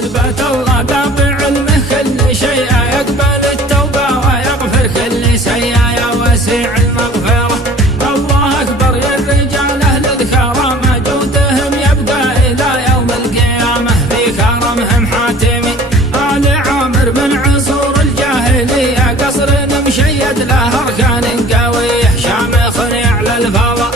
طلبة الله بعلمه كل شيء، يقبل التوبة ويغفر كل سيء، يا وسيع المغفرة الله أكبر. يا الرجال أهل الكرامة جودهم يبقى إلى يوم القيامة، في كرمهم حاتمي آل عامر من عصور الجاهلية، قصر مشيد له أركان قوية، شامخ على الفضاء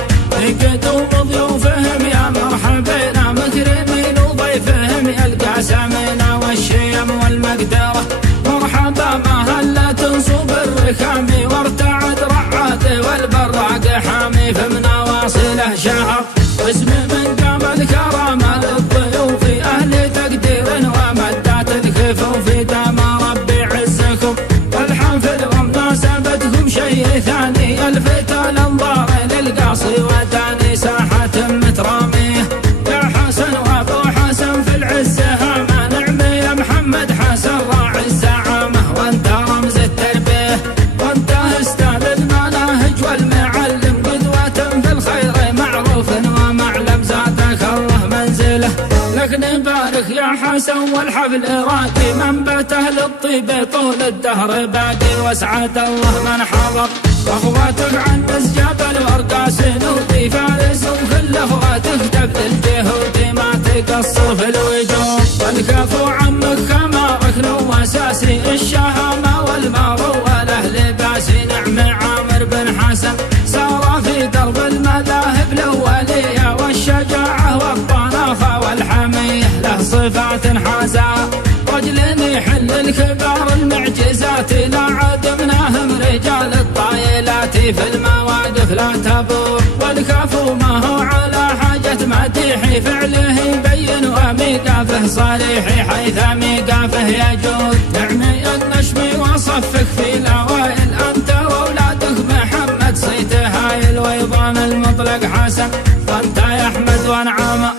قدوم ضيوفهم يا مرحبين، مكرمين وضيفهم يلقى سمينا والشيم والمقدرة، مرحبا ما هلا تنصب الركام وارتعد رعاده والبراق حامي، في مناواصله شهر اسم من قام الكرامة للضيوف أهل تقدير ومدات الكفوف، دام ربي عزكم والحفل ومناسبتكم شيء ثاني، الفت الانظار للقاصي وداني ساحة مترامية، يا حسن وابو حسن في العز هامة، نعمي يا محمد حسن راعي الزعامة، وانت رمز التربية وانت استاذ المناهج والمعلم، قدوة في الخير معروف ومعلم، زادك الله منزله لك نبارك يا حسن، والحفل راقي منبته للطيب طول الدهر باقي، واسعد الله من حضر واخواتك عن مسجد الورقة سنودي، فارس وكل اخواتك تبذل جهودي، ما تقصر في الوجوه والكفو عمك كما ركن واساسي، الشهامة والمروة له لباسي، نعم عامر بن حسن سار في درب المذاهب الاولية، والشجاعة والطنافة والحمية، له صفات حازها رجل يحل الكبار المعجزات، لا عدمناهم رجال الطايلات، في المواقف لا تبور والكفو ما هو على حاجة مديحي، فعله يبين وميقافه صريحي، حيث ميقافه يجود نعمي النشمي وصفك في الاوائل، انت واولادك محمد صيت هايل، ويضان المطلق حسن وانت يا احمد ونعامه،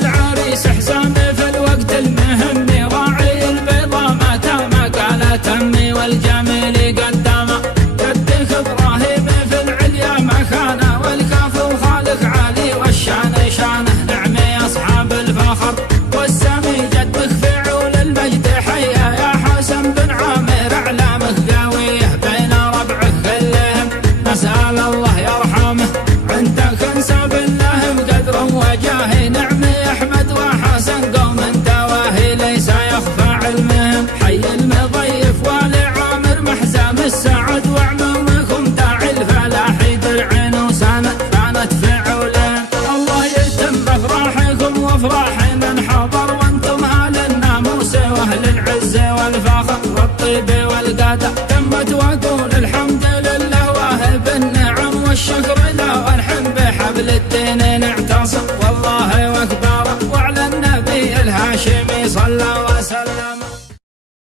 العريس حسام في الوقت المهم راعي البيضاء متى ما قال تمي، والجميل قدامه جدك ابراهيم في العليا مكانه، والكفو خالق علي والشان شانه، نعمي اصحاب الفخر والسمي جدك فعول المجد حيا، يا حسن بن عامر اعلامك قويه بين ربعك كلهم، نسال الله يرحمه عندك انساب لهم قدر وجاه، نعمي احمد وحسن قوم دواهي ليس يخفى علمهم، حي المضيف ولعامر محزام السعد، وعمومكم داعي الفلاح درعين وسند كانت فعولين، الله يتم بافراحكم وافراح من حضر، وانتم اهل الناموس واهل العز والفخر والطيب والقدر، تمت واقول الحمد لله واهب النعم والشكر